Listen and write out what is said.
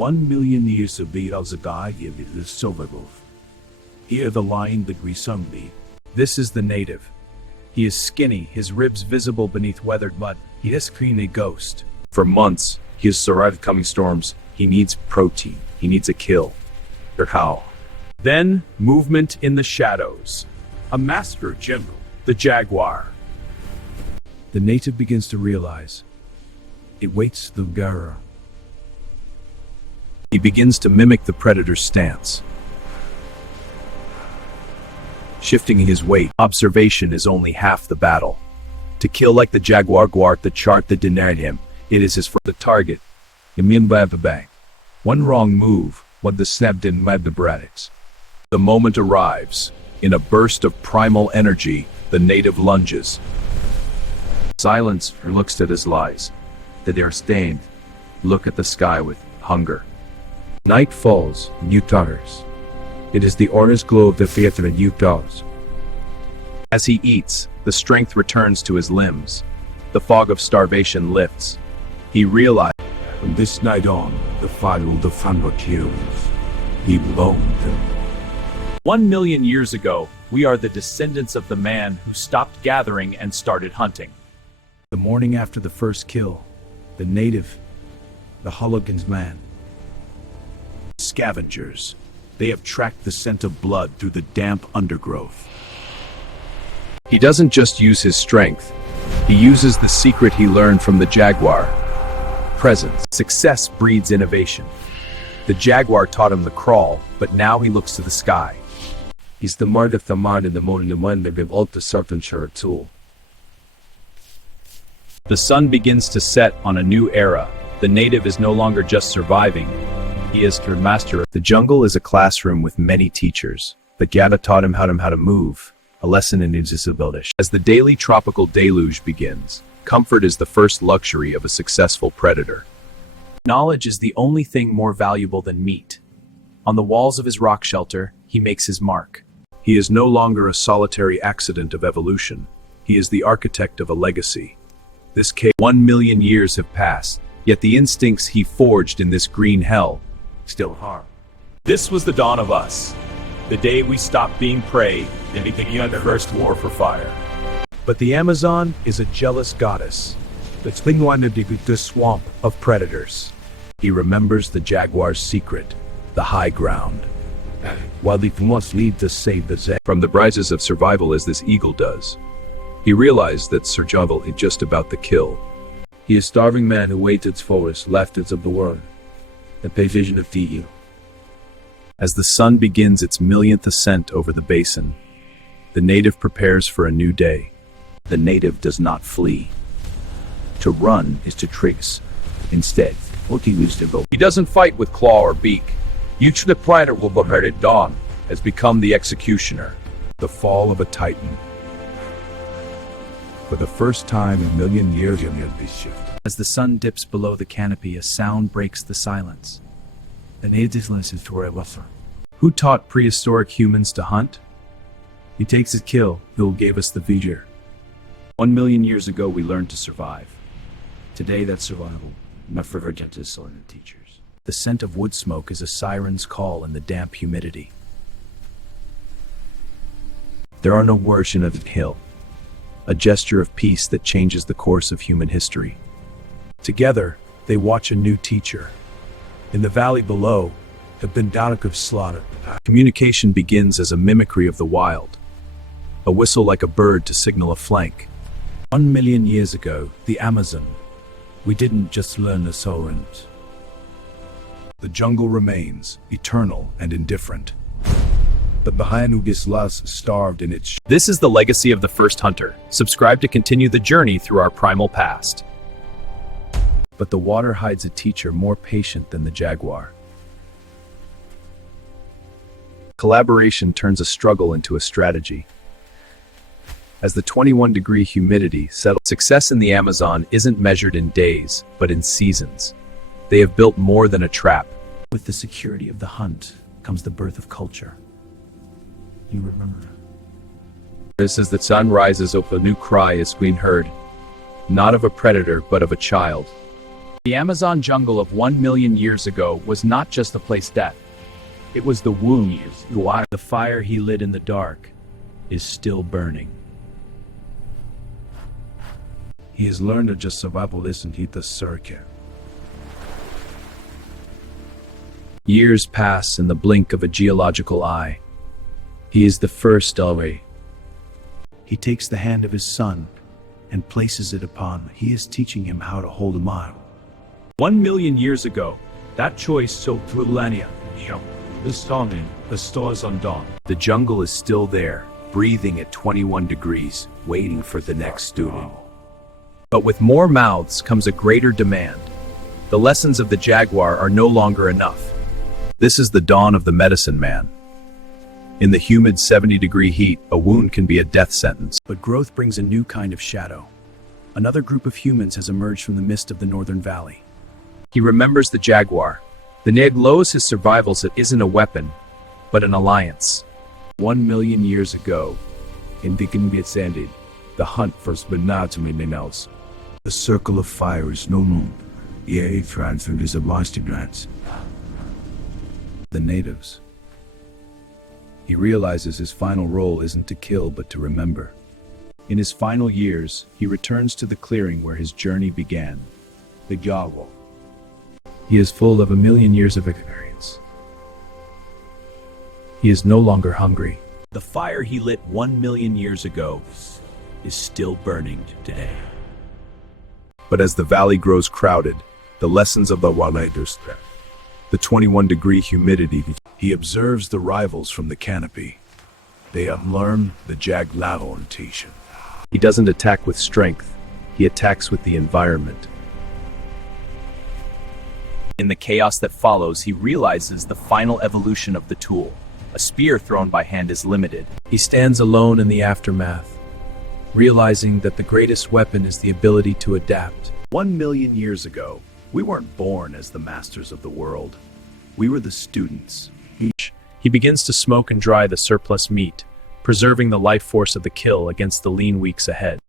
1 million years of the Alzagai of the silver wolf. Here the lion the Grisumbi. This is the native. He is skinny, his ribs visible beneath weathered mud. He is a ghost. For months, he has survived coming storms. He needs protein. He needs a kill. Or how? Then, movement in the shadows. A master general. The jaguar. The native begins to realize. It waits the gara. He begins to mimic the predator's stance. Shifting his weight, observation is only half the battle. To kill like the jaguar guard the chart that denied him, it is his for the target. One wrong move, what the snapped in the bratics. The moment arrives. In a burst of primal energy, the native lunges. Silence looks at his lies. That they are stained. Look at the sky with hunger. Night falls, new daughters. It is the orange glow of the theater and new daughters. As he eats, the strength returns to his limbs. The fog of starvation lifts. He realized, From this night on, the fire will defend what kills. He belonged them. 1 million years ago, we are the descendants of the man who stopped gathering and started hunting. The morning after the first kill, the native, the Hulligan's man. Scavengers. They have tracked the scent of blood through the damp undergrowth. He doesn't just use his strength. He uses the secret he learned from the jaguar. Presence. Success breeds innovation. The jaguar taught him the crawl, but now he looks to the sky. He's the mind of the mind and the morning the mind that give all the certain tool. The sun begins to set on a new era. The native is no longer just surviving. He is the master. The jungle is a classroom with many teachers. The Gada taught him how to move, a lesson in disability. As the daily tropical deluge begins, comfort is the first luxury of a successful predator. Knowledge is the only thing more valuable than meat. On the walls of his rock shelter, he makes his mark. He is no longer a solitary accident of evolution. He is the architect of a legacy. This cave, 1 million years have passed, yet the instincts he forged in this green hell still harm. This was the dawn of us, the day we stopped being prey and began the first war for fire. But the Amazon is a jealous goddess. That's been one of the swamp of predators. He remembers the jaguar's secret, the high ground. While he must lead to save the Zay. From the brises of survival as this eagle does. He realized that survival is just about the kill. He is a starving man who waited for his left of the world. A vision of the As the sun begins its millionth ascent over the basin, the native prepares for a new day. The native does not flee. To run is to trace. Instead, what he used to go. He doesn't fight with claw or beak. Each the planet will be heard at dawn has become the executioner. The fall of a titan. For the first time in a million years, shift. As the sun dips below the canopy, a sound breaks the silence. The native listens to a buffer. Who taught prehistoric humans to hunt? He takes his kill, who gave us the vigor. 1 million years ago, we learned to survive. Today, that survival, not for dentists or teachers. The scent of wood smoke is a siren's call in the damp humidity. There are no words in a hill, a gesture of peace that changes the course of human history. Together, they watch a new teacher. In the valley below, have been Danik of slaughter. Communication begins as a mimicry of the wild. A whistle like a bird to signal a flank. 1 million years ago, the Amazon. We didn't just learn the sovereigns. The jungle remains, eternal and indifferent. But behind Ugislas starved in its. This is the legacy of the first hunter. Subscribe to continue the journey through our primal past. But the water hides a teacher more patient than the jaguar. Collaboration turns a struggle into a strategy. As the 21-degree humidity settles, success in the Amazon isn't measured in days, but in seasons. They have built more than a trap. With the security of the hunt comes the birth of culture. You remember. This as the sun rises, a new cry is being heard. Not of a predator, but of a child. The Amazon jungle of 1 million years ago was not just a place death. It was the womb. The fire he lit in the dark is still burning. He has learned that just survival isn't the circuit. Years pass in the blink of a geological eye. He is the first Elway. He takes the hand of his son and places it upon. He is teaching him how to hold a mile. 1 million years ago, that choice soaked through millennia. The stunning, the stars undone. The jungle is still there, breathing at 21 degrees, waiting for the next student. But with more mouths comes a greater demand. The lessons of the jaguar are no longer enough. This is the dawn of the medicine man. In the humid 70-degree heat, a wound can be a death sentence. But growth brings a new kind of shadow. Another group of humans has emerged from the mist of the northern valley. He remembers the jaguar. The Neg lows his survivals. It isn't a weapon, but an alliance. 1 million years ago, in the the hunt for Spinatumininos. The circle of fire is no longer. Yea, transferred is a master glance. The natives. He realizes his final role isn't to kill, but to remember. In his final years, he returns to the clearing where his journey began. The jungle. He is full of 1 million years of experience. He is no longer hungry. The fire he lit 1 million years ago is still burning today. But as the valley grows crowded, the lessons of the Walaters, the 21-degree humidity, He observes the rivals from the canopy. They unlearn the jaguar orientation. He doesn't attack with strength, he attacks with the environment. In the chaos that follows, he realizes the final evolution of the tool. A spear thrown by hand is limited. He stands alone in the aftermath, realizing that the greatest weapon is the ability to adapt. 1 million years ago, we weren't born as the masters of the world. We were the students. He begins to smoke and dry the surplus meat, preserving the life force of the kill against the lean weeks ahead.